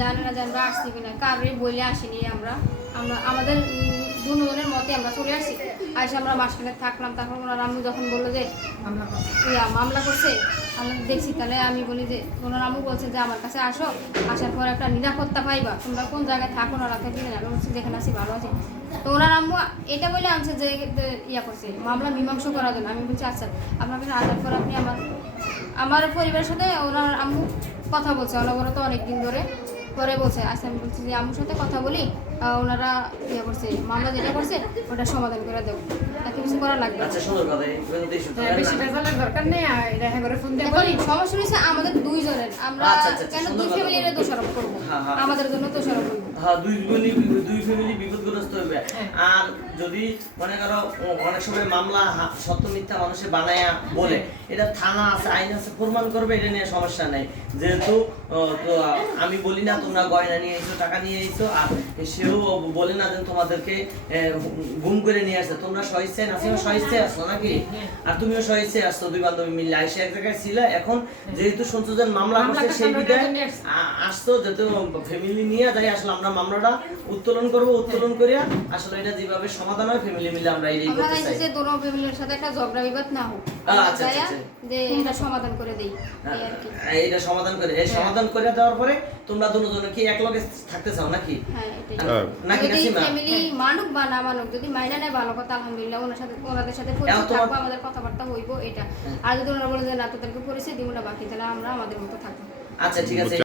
জানে না যে আমরা আসছি কিনা কারোরই বলে আসিনি আমরা। আমরা আমাদের দুজনের মতে আমরা চলে আসছি। আসে আমরা মাসখানে থাকলাম তখন ওনার আম্মু যখন বলল যে ইয়া মামলা করছে আমরা দেখছি তাহলে আমি বলি যে ওনার আম্মু বলছে যে আমার কাছে আসো আসার পর একটা নিরাপত্তা পাইবা। তোমরা কোন জায়গায় থাকো না রাখো কিনা আমি বলছি যেখানে আছি ভালো আছি। তো ওনার আম্মু এটা বলে আনছে যে ইয়া করছে মামলা মীমাংস করার জন্য। আমি বলছি আচ্ছা আপনাকে আসার পর আপনি আমার আমার পরিবারের সাথে ওনার আম্মু কথা বলছে অনবরত অনেক দিন ধরে। পরে বলছে আচ্ছা আমি বলছি যে আমার সাথে কথা বলি ওনারা ইয়ে করছে মামলা যেটা করছে ওটা সমাধান করে দেবো। তাকে কিছু করা লাগবে। আচ্ছা হ্যাঁ, হয় সমস্যা হয়েছে আমাদের দুইজনের। আমরা আচ্ছা, কেন দুই ফ্যামিলির দোষারোপ করব? হ্যাঁ। আমাদের জন্য দোষারোপ করব। হ্যাঁ দুই ফ্যামিলি দুই ফ্যামিলি বিপদগ্রস্ত হবে হ্যাঁ। যদি মনে করো অনেক সময় মামলা সত্য মিথ্যা মানুষে বানায়া বলে এটা থানা আছে আইন আছে প্রমাণ করবে এটা নিয়ে সমস্যা নাই। যেহেতু আমি বলি না তোমরা গয়না নিয়ে এসো টাকা নিয়ে এসো আর সেও বলে না যে তোমাদেরকে গুম করে নিয়ে আসছে তোমরা সহিচ্ছে নাসিমা সহিচ্ছে আসছো নাকি? আর তুমিও সহিচ্ছে আসছো দুই বান্ধবী মিলে। আইসে এক জায়গায় ছিল এখন যেহেতু শুনছো মামলা করছে সেই বিধায় আসতো যাতে ফ্যামিলি নিয়ে যাই আসলে আমরা মামলাটা উত্তোলন করব উত্তোলন করিয়া আসলে এটা যেভাবে সমাধান হয় ফ্যামিলি মিলে আমরা এই আমরা করতে চাই। যে দোনো ফ্যামিলির সাথে একটা ঝগড়া বিবাদ না হোক। আচ্ছা, আচ্ছা, আচ্ছা। যে এটা সমাধান করে দেই এই আর কি। হ্যাঁ, এটা সমাধান করে এই সমাধান করে দেওয়ার পরে তোমরা দুজনে কি এক লগে থাকতে চাও নাকি? হ্যাঁ হ্যাঁ। নাকি নাসিমা? ফ্যামিলি মানুক বা না মানুক যদি মাইনা নেয় ভালো কথা আলহামদুলিল্লাহ ওনার সাথে ওনাদের সাথে পরিচয় থাকব আমাদের কথাবার্তা হইবো এটা। হ্যাঁ। আর যদি ওনারা বলে যে না তোদেরকে পরিচয় দিব না বাকি তাহলে আমরা আমাদের মতো থাকব। আচ্ছা ঠিক আছে।